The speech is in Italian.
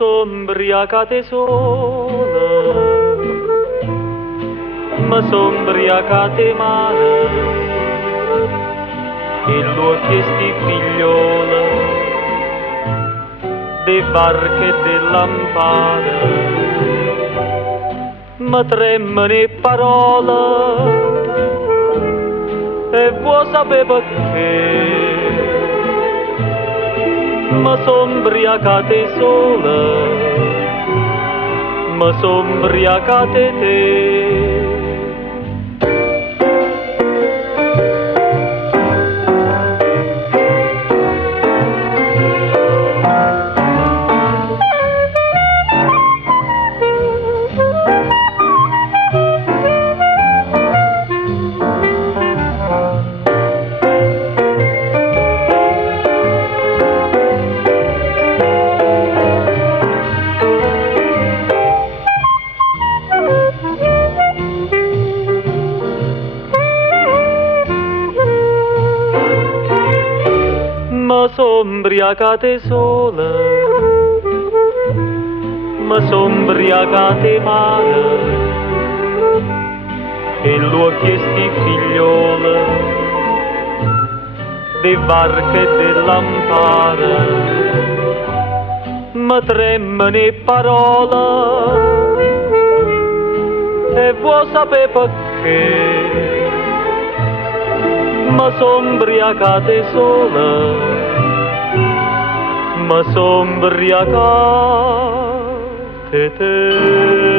M'sombriacate sola, m'sombriacate male, e l'ho chiesto figliola, de barche e de lampade, ma tremano le parole, e vuoi sapere perché? M'sombriacate sola, m'sombriacate te. M'sombriacate sola, m'sombriacate male, e l'ho chiesto figliola, de barche e de lampade, ma tremano le parole, e vuoi sapere perché? M'sombriacate sola, m'sombriacate te.